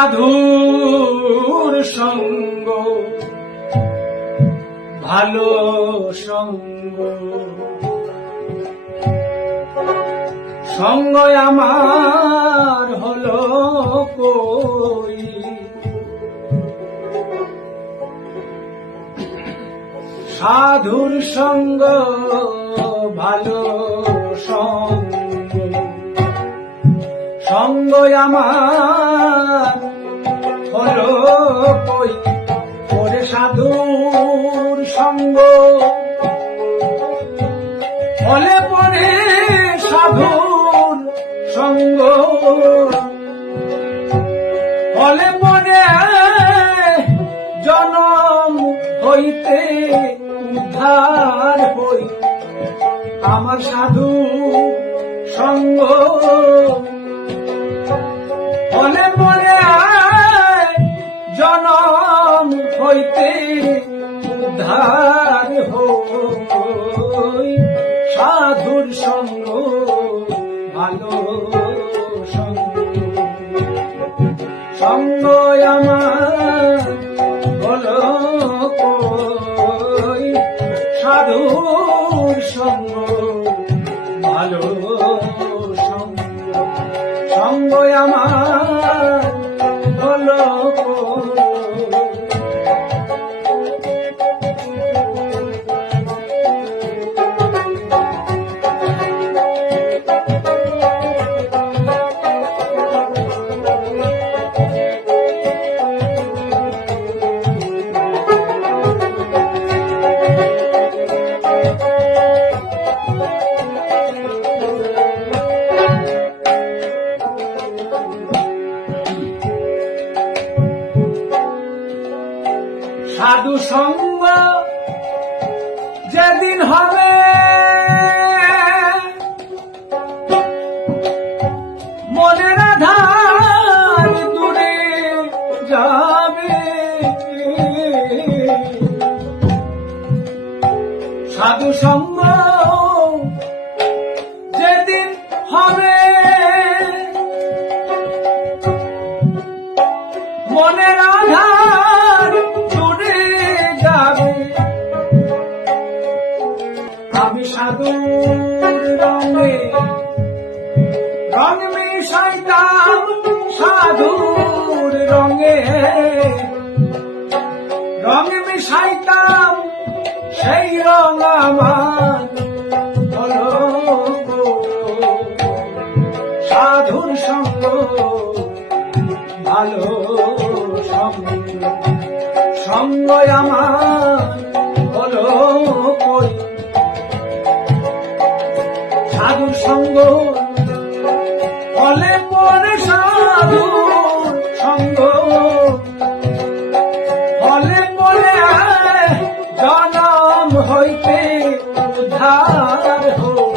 সাধুর সঙ্গ ভালো সঙ্গ, সঙ্গ আমার হলো কই। সাধুর সঙ্গ ভালো সঙ্গ, সঙ্গ আমার হলো কই। ওরে সাধুর সঙ্গ হলে পরে সাধুর সঙ্গ হলে পরে জনম হইতে উদ্ধার হই। আমার সাধু সঙ্গ হলে পরে জনম হইতে উদ্ধার হই। সাধুর সঙ্গ ভালো সঙ্গ, সঙ্গ আমার হলো কই। সাধুর সঙ্গ ভালো সঙ্গ, সঙ্গ আমার হলো কই। সাধু সঙ্গ যেদিন হবে মনের আধার দূরে যাবে। সাধু সঙ্গ যেদিন হবে মনের আধার আমি সাধুর রঙে রঙ মিশাইতাম, সাধুর রঙে রঙ মিশাইতাম, সেই রঙ আমার হলো সাধুর সঙ্গ ভালো সঙ্গ, সঙ্গ আমার হলো কই। সাধুর সঙ্গ হলে পরে সাধুর সঙ্গ হলে পরে জনম হইতে উদ্ধার হই।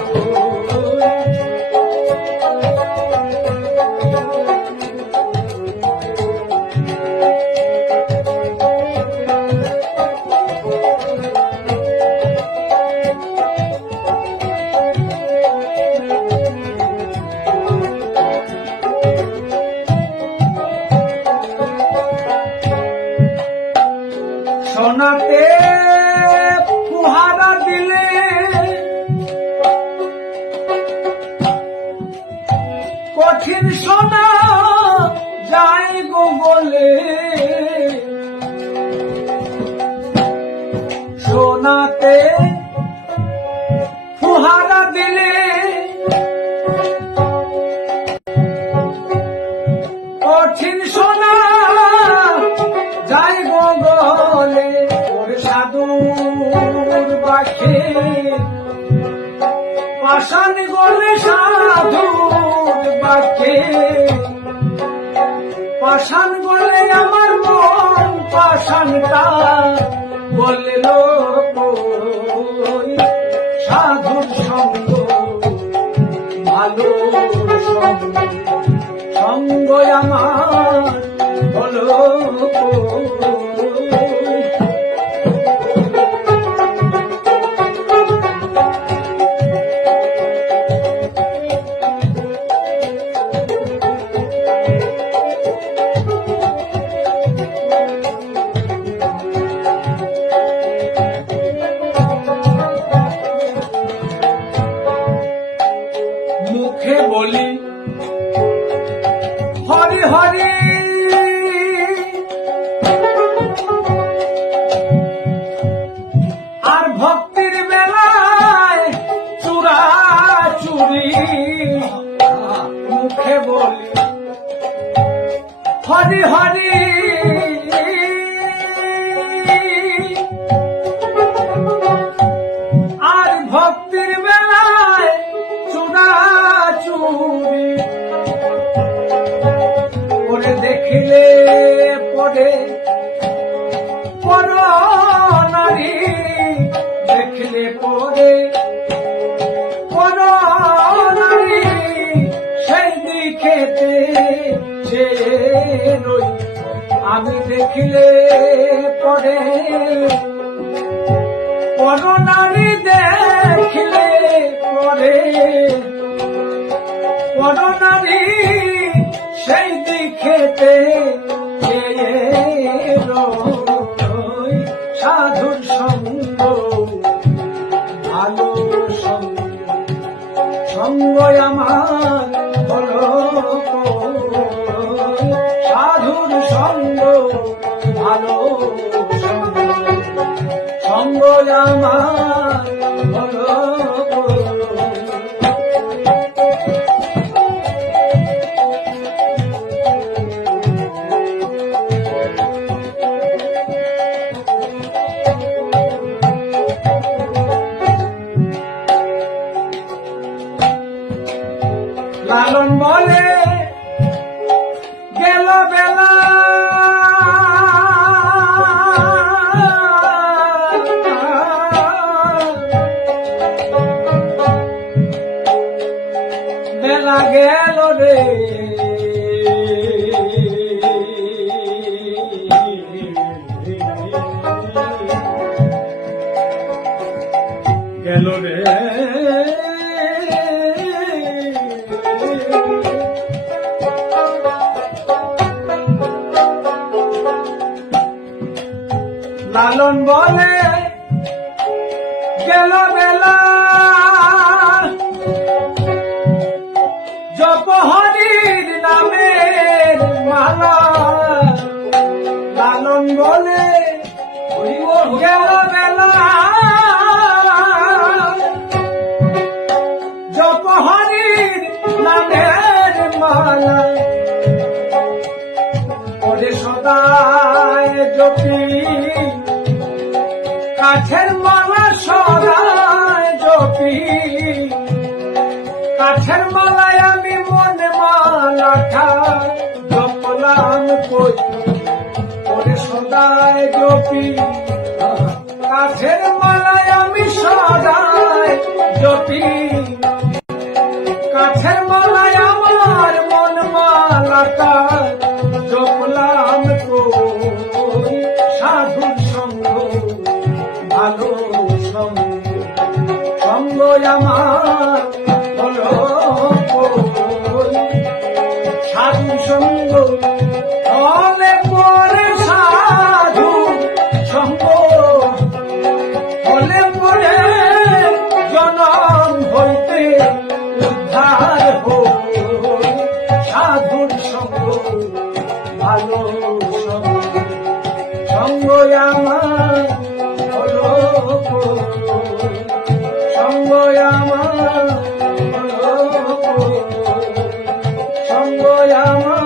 সোনাতে ফুহারা দিলে কঠিন সোনা যায় গো বলে, সোনাতে ফুহারা দিলে কঠিন সোনা যায় গো বলে। ওরে সাধুর বাখে পাষাণ গলে, সাধুর বাখে পাষাণ গলে আমার মন পাষাণটা বলে লোক। সাধুর সঙ্গ ভালো সঙ্গ, সঙ্গ আমার হলো হরি আর ভক্তির বেলায় চূড়া চুরি মুখে বলি হরি হরি আর ভক্তির বেলায় চূড়া চুরি করে দেখিলে পড়ে পর নারী দেখলে পড়ে পর নারী সেই দিকেতে যে রই আমি দেখিলে পড়ে পর নারী দেখিলে পড়ে পর নারী সেই দিকেতে যে রই সাধুর সঙ্গ ভালো সঙ্গ সঙ্গ আমার হলো সাধুর সঙ্গ ভালো সঙ্গ সঙ্গ আমার হলো লালন বলে গেল বেলা বেলা গেল রে গেল রে লালন বলে গেল বেলা জপ হরির নামের মালা লালন বলে গেল বেলা জপ হরির নামের মালা ওরে সদায় জপি কাঠের মালা সদায় জপি কাঠের মালায় আমি মনে মালাটা জপলাম কই ওরে সদায় জপি কাঠের মালায় আমি সদায় জপি কাঠের মালায় আমার মন মালাটা জপলাম কই সাধুর সঙ্গ ভালো সঙ্গ সঙ্গ আমার হলো সাধু সঙ্গ হলে পরে সাধু সঙ্গ হলে পরে জনম হইতে উদ্ধার হই সাধুর সঙ্গ ভালো সঙ্গ সঙ্গ আমার হলো সঙ্গ আমার হলো সঙ্গ আমার